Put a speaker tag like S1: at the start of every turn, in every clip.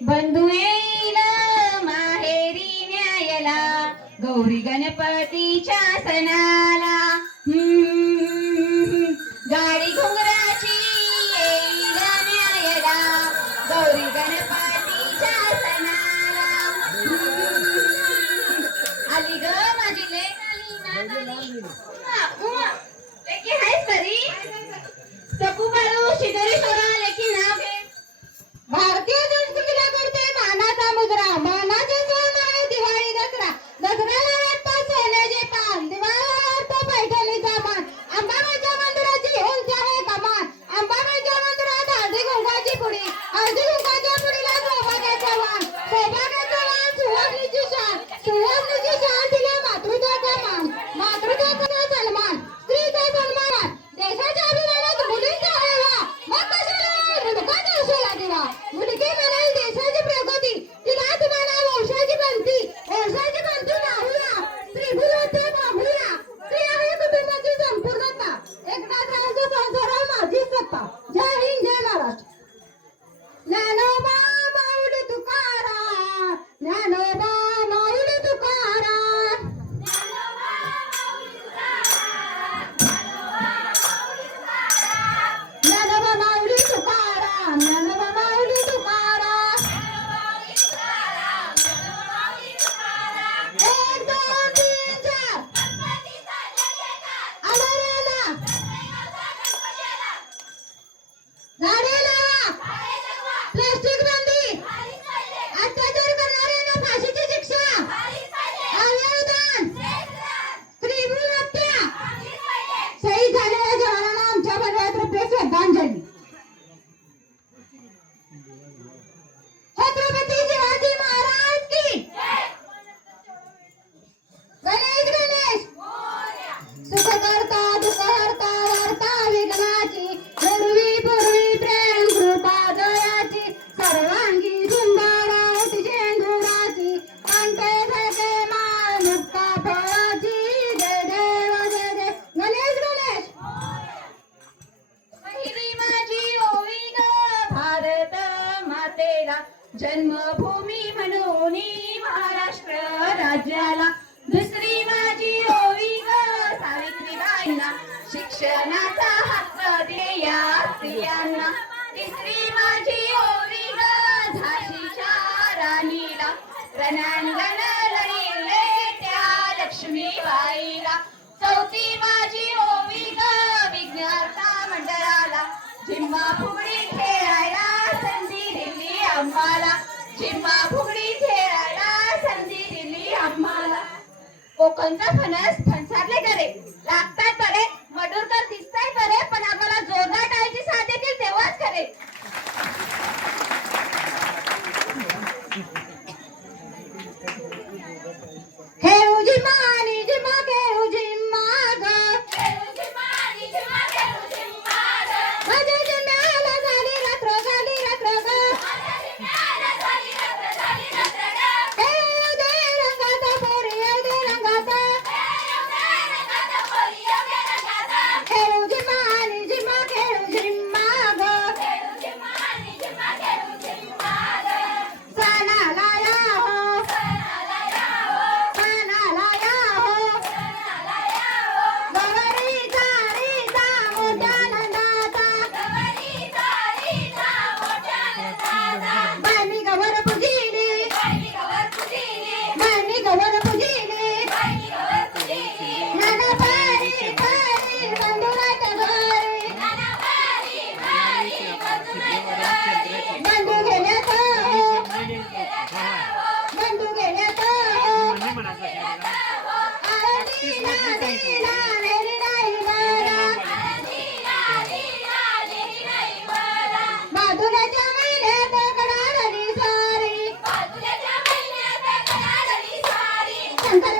S1: बंधू येईल माहेरी न्यायला गौरी गणपतीच्या सणाला. गाडी घुंगराची येईल न्यायला गौरी गणपतीच्या सणाला. आली ग माझी लेख आली उमा तरी? सकू मारू शिदोरी शिक्षणाचा हक्क देया स्त्रियांना. तिसरी माझी ओवी ग झाशीच्या राणीला. रणांगण लढिले त्या लक्ष्मीबाईला. चौथी माझी ओवी ग विज्ञाता मंडळाला. जिम्मा फुगडी खेळायला संधी दिली आम्हाला. जिम्मा फुगडी खेळायला संधी दिली आम्हाला. कोकणचा फणस फणसारले करे लागतात बरे मडूरकर दिसताय बरे पण आम्हाला जोरदार
S2: Thank you.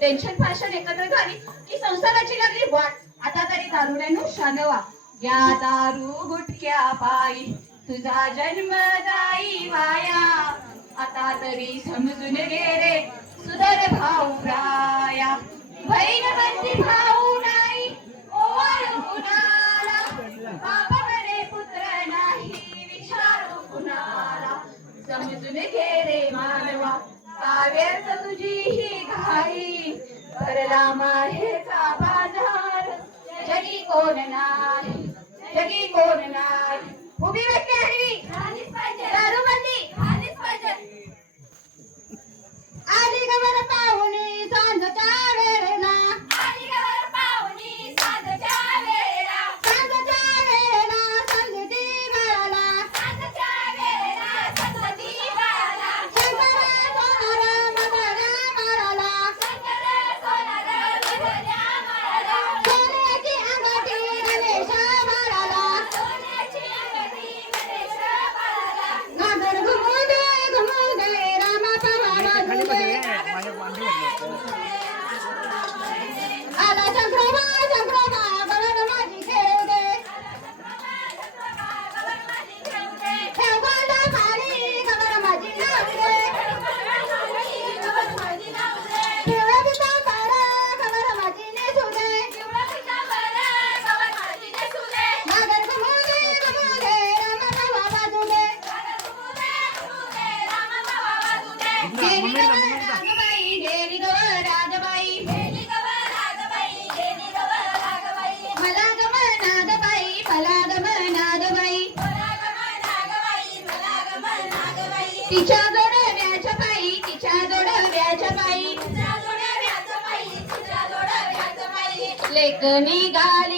S2: टेन्शन भाषण एकत्र झाली की संसाराची लागली वाट. आता तरी दारुड्यानु शानवा. या दारू गुटक्या पायी तुझा जन्म जाई वाया. आता तरी समजून गे रे सुधर भाऊ राया बहीण बंदी भाऊ नाही ओवाळ कुणाला? बाप बरे पुत्र नाही विचारू कुणाला? समजून घे रे मानवा काव्यात तुझी ही घाई. करला माहेरचा बाजार? जगी कोण नाही जगी कोण नाही उभी व्यक्ती
S1: आहे 我们来 शाळेक निघाली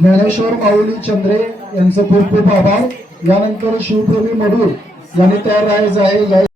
S3: ज्ञानेश्वर माऊली चंद्रे यांचं खूप खूप आभार. यानंतर शिवप्रेमी मधुर यांनी तयार राहायचं आहे.